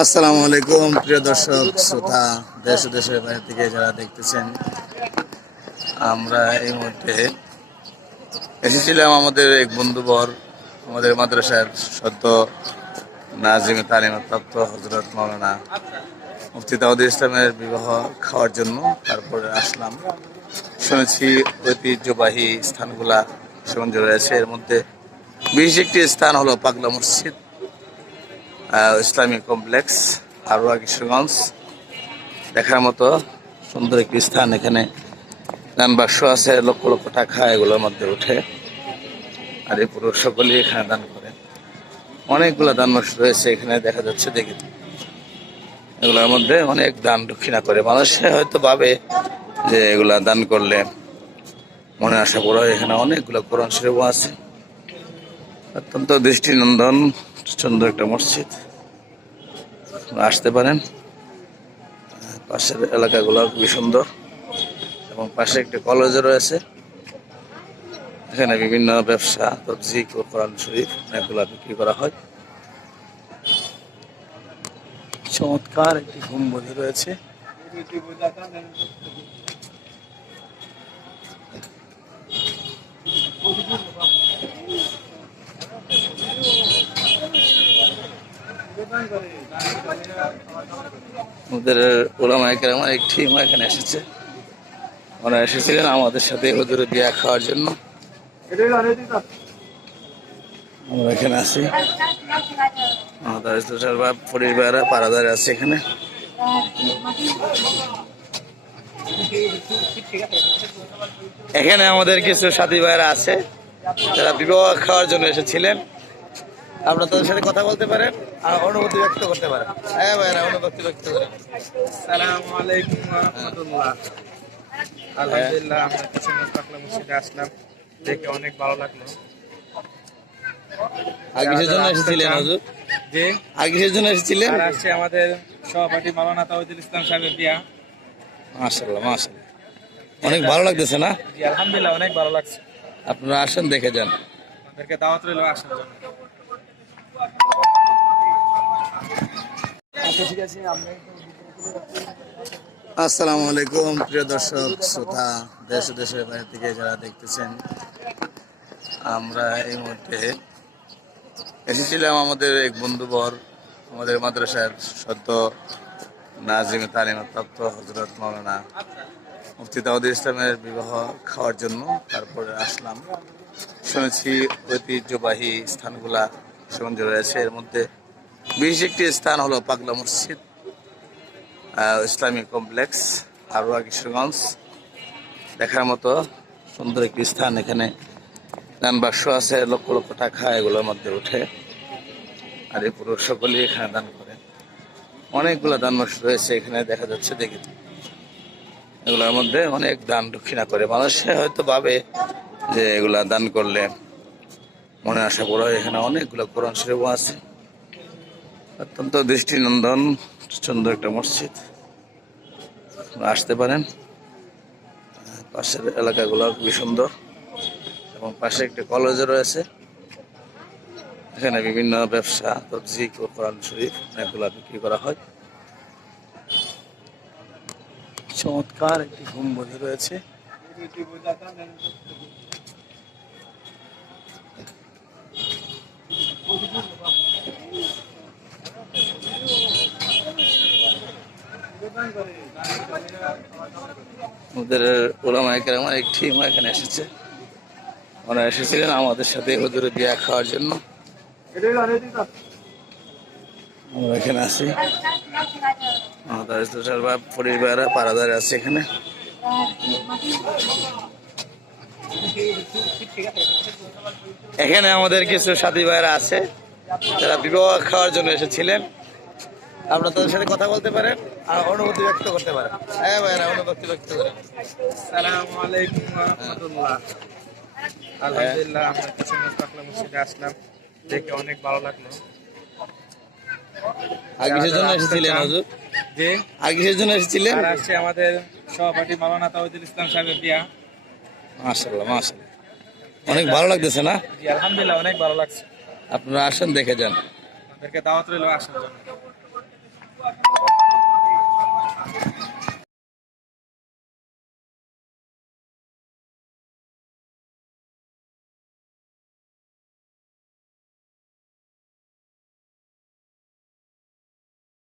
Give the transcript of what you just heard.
আসসালামু আলাইকুম প্রিয় দর্শক শ্রোতা, দেশ ও দেশের বাইরে থেকে যারা দেখতেছেন, আমরা এই মুহূর্তে এসেছিলাম আমাদের এক বন্ধুবর, আমাদের মাদ্রাসার সদ্য নাজিম তালিমপ্রাপ্ত হযরত মাওলানা মুফতি দাউদ ইসলামের বিবাহ খাওয়ার জন্য। তারপরে আসলাম, শুনেছি ঐতিহ্যবাহী স্থানগুলা সুন্দর রয়েছে। এর মধ্যে বিশেষ একটি স্থান হলো পাগলা মসজিদ, ইসলামিক কমপ্লেক্স, আরোয়া কিশোরগঞ্জ। দেখার মতো সুন্দর একটি স্থান। এখানে দান বাক্স আছে, লক্ষ লক্ষ টাকা এগুলোর মধ্যে উঠে, আর এই পুরো সকলেই এখানে দান করে। অনেকগুলো দান বাক্স রয়েছে এখানে, দেখা যাচ্ছে দেখে। এগুলোর মধ্যে অনেক দান দক্ষিণা করে। মানুষে হয়তো ভাবে যে এগুলা দান করলে মনে আশা বড় হয়। এখানে অনেকগুলো কোরআন শরীফ আছে। অত্যন্ত দৃষ্টিনন্দন সুন্দর একটা মসজিদ, আসতে পারেন। পাশের এলাকাগুলো খুবই সুন্দর এবং পাশে একটা কলেজও রয়েছে। এখানে বিভিন্ন ব্যবসা, তবজিক ও কোরআন শরীফ অনেকগুলো বিক্রি করা হয়। চমৎকার একটি গম্বুজ রয়েছে। আমাদের ওলামায়ে কেরামের এক টিম এখানে এসেছে। ওরা এসেছিলেন আমাদের সাথে হুজুরের বিয়া খাওয়ার জন্য। আমরা এখানে আছি, আমাদের পরিবাররা পাড়াদার আছে এখানে। এখানে আমাদের কিছু সাথী ভাইরা আছে যারা বিবাহ খাওয়ার জন্য এসেছিলেন। আপনারা তাদের সাথে কথা বলতে পারেন আর অনুভূতি ব্যক্ত করতে পারেন। হ্যাঁ ভাইরা, অনুভূতি ব্যক্ত করেন। আসসালামু আলাইকুম ওয়া রাহমাতুল্লাহ। আলহামদুলিল্লাহ, আমরা কিশোরগঞ্জ পাগলা মসজিদে আসলাম, দেখে অনেক ভালো লাগলো। আর কিসের জন্য এসেছিলেন হুজুর? যে আর কিসের জন্য এসেছিলেন? আর আসছে আমাদের সভাপতি মাওলানা তাওহিদুল ইসলাম সাহেবের বিয়া। মাশাআল্লাহ মাশাআল্লাহ, অনেক ভালো লাগতেছে না? জি আলহামদুলিল্লাহ, অনেক ভালো লাগছে। আপনারা আসেন, দেখে যান। আপনাদেরকে দাওয়াত রইল আসার জন্য। আসসালামু আলাইকুম প্রিয় দর্শক শ্রোতা, দেশ ও দেশের বাইরে থেকে যারা দেখতেছেন, আমরা এই মুহূর্তে এসেছিলাম আমাদের এক বন্ধুবর, আমাদের মাদ্রাসার সদ্য নাজিম তালিমপ্রাপ্ত হযরত মাওলানা মুফতি দাউদ ইসলামের বিবাহ খাওয়ার জন্য। তারপরে আসলাম, শুনেছি ঐতিহ্যবাহী স্থানগুলা সুন্দর রয়েছে। এর মধ্যে বিশেষ একটি স্থান হলো পাগলা মসজিদ, ইসলামিক কমপ্লেক্স, আরোয়া কিশোরগঞ্জ। দেখার মতো সুন্দর একটি স্থান। এখানে দান বাক্স আছে, লক্ষ লক্ষ টাকা এগুলোর মধ্যে উঠে, আর এই পুরো সকলেই এখানে দান করে। অনেকগুলো দান বাক্স রয়েছে এখানে, দেখা যাচ্ছে দেখে। এগুলোর মধ্যে অনেক দান দক্ষিণা করে। মানুষে হয়তো ভাবে যে এগুলা দান করলে মনে আশা বড় হয়। এখানে অনেকগুলো কোরআন শরীফ আছে। অত্যন্ত দৃষ্টিনন্দন সুন্দর একটা মসজিদ, আসতে পারেন। পাশের এলাকাগুলো খুবই সুন্দর এবং পাশে একটা কলেজও রয়েছে। এখানে বিভিন্ন ব্যবসা, তবজিক ও কোরআন শরীফ অনেকগুলো বিক্রি করা হয়। চমৎকার একটি গম্বুজ রয়েছে। আমাদের ওলামায়ে কেরামের এক টিম এখানে এসেছে। ওরা এসেছিলেন আমাদের সাথে হুজুরের বিয়া খাওয়ার জন্য। আমরা এখানে আছি, আমাদের পরিবাররা পাড়াদার আছে এখানে। এখানে আমাদের কিছু সাথী ভাইরা আছে যারা বিবাহ খাওয়ার জন্য এসেছিলেন। আপনারা তাদের সাথে কথা বলতে পারেন আর অনুভূতি ব্যক্ত করতে পারেন। হ্যাঁ ভাইরা, অনুভূতি ব্যক্ত করেন। আসসালামু আলাইকুম ওয়া রাহমাতুল্লাহ। আলহামদুলিল্লাহ, আমরা কিশোরগঞ্জ পাগলা মসজিদে আসলাম, দেখে অনেক ভালো লাগলো। আর কিসের জন্য এসেছিলেন হুজুর? যে আর কিসের জন্য এসেছিলেন? আর আসছে আমাদের সভাপতি মাওলানা তাওহিদুল ইসলাম সাহেবের বিয়া। মাশাআল্লাহ মাশাআল্লাহ, অনেক ভালো লাগতেছে না? জি আলহামদুলিল্লাহ, অনেক ভালো লাগছে। আপনারা আসেন, দেখে যান। আপনাদেরকে দাওয়াত রইল আসার জন্য।